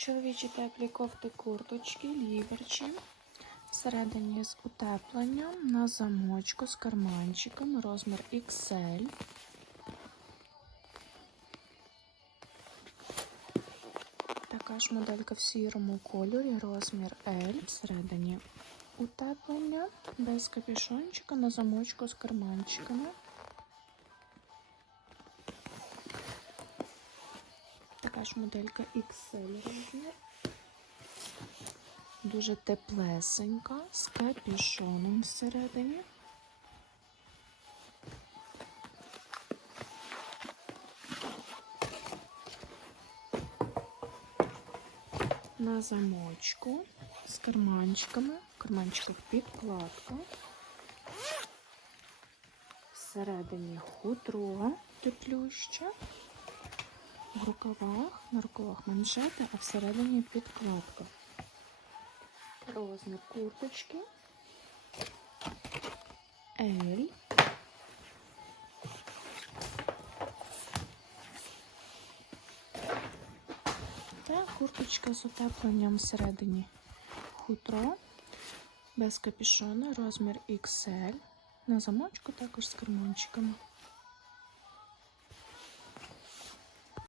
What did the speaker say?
Чоловічі теплі кофти курточки, ліверчі. Всередині з утепленням на замочку з карманчиком, розмір XL. Така ж моделька в сірому кольорі, розмір L. Всередині утеплення без капюшончика на замочку з карманчиками. Така моделька XL розмір. Дуже теплесенька, з капюшоном всередині. На замочку з карманчиками. В карманчиках підкладка. Всередині хутро теплюще. В рукавах, на рукавах манжети, а всередині підкладка. Розмір курточки L. Та курточка з утепленням всередині хутро, без капюшона, розмір XL. На замочку також з карманчиками.